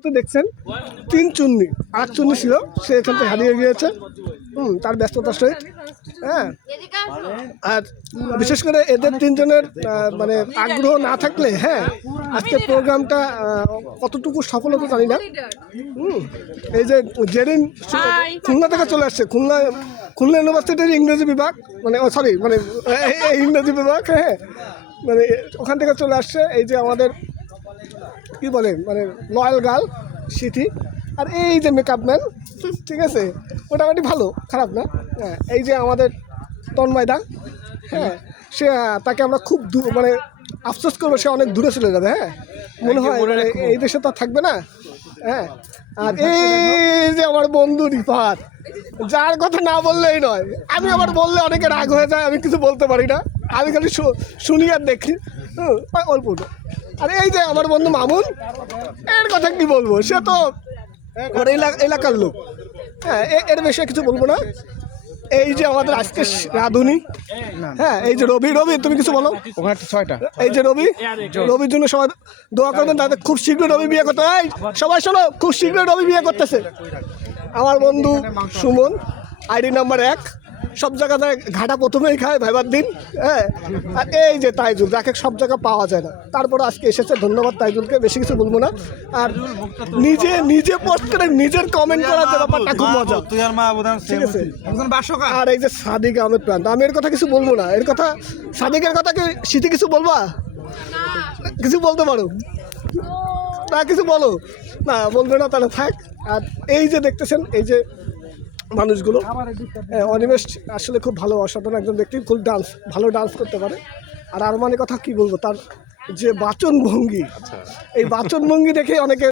তো দেখছেন 3 চুন্নি, আর চুন্নি ছিল সে এখান থেকে হারিয়ে গিয়েছে। তার ব্যস্ততার সহিত। হ্যাঁ, আর বিশেষ করে এদের 3 জনের মানে আগ্রহ না থাকলে হ্যাঁ আজকে প্রোগ্রামটা কতটুকু সফল হতো জানি না। এই যে যেদিন খুলনা থেকে চলে আসছে, খুলনা ইউনিভার্সিটির ইংরেজি বিভাগ মানে সরি মানে ইংরেজি বিভাগ, হ্যাঁ মানে ওখান থেকে চলে আসছে এই যে আমাদের কি বলে মানে লয়াল গার্ল সিটি, আর এই যে মেকআপ ম্যান, ঠিক আছে মোটামুটি ভালো, খারাপ না। হ্যাঁ, এই যে আমাদের তন্ময়দা, হ্যাঁ সে তাকে আমরা খুব মানে আফসোস করবো, সে অনেক দূরে চলে যাবে। হ্যাঁ মনে হয় মানে এই দেশে তো আর থাকবে না। হ্যাঁ, আর এই যে আমার বন্ধু রিফাত, যার কথা না বললেই নয়, আমি আবার বললে অনেকে রাগ হয়ে যায়, আমি কিছু বলতে পারি না, আমি খালি শুনি আর দেখি অল্প। আর এই যে আমার বন্ধু মামুন, এর কথা কি বলবো, সে তো ওর এলাকার লোক। হ্যাঁ, এর বিষয়ে কিছু বলবো না। এই যে আমাদের আজকে রাধুনি, হ্যাঁ এই যে রবি, তুমি কিছু বলো। ওখানে 6টা। এই যে রবির জন্য সবাই দোয়া করবেন, তাদের খুব শীঘ্রই রবি বিয়ে করতে। এই সবাই শোনো, খুব শীঘ্রই রবি বিয়ে করতেছে। আমার বন্ধু সুমন আইডি নাম্বার 1, সব জায়গাতে ঘাটা প্রথমেই খায় ভাইবার দিন। হ্যাঁ, আর এই যে তাইজুল, যাকে সব জায়গা পাওয়া যায় না, তারপর আজকে এসেছে, ধন্যবাদ তাইজুলকে, বেশি কিছু বলবো না। আর নিজে পোস্ট করে নিজের কমেন্ট করার যে ব্যাপারটা খুব মজা, ঠিক আছে। আর এই যে সাদিক আহমেদ প্রান্ত, আমি এর কথা কিছু বলবো না, এর কথা সাদিকের কথা কি স্মৃতি কিছু বলবা, কিছু বলতে পারো না, কিছু বলো না, বলবে না তাহলে থাক। আর এই যে দেখতেছেন এই যে মানুষগুলো, অনিমেষ আসলে খুব ভালো, অসাধারণ একজন ব্যক্তি, খুব ভালো ডান্স করতে পারে। আর আরমানের কথা কি বলবো, তার যে বাচন ভঙ্গি, এই বাচন ভঙ্গি দেখে অনেকে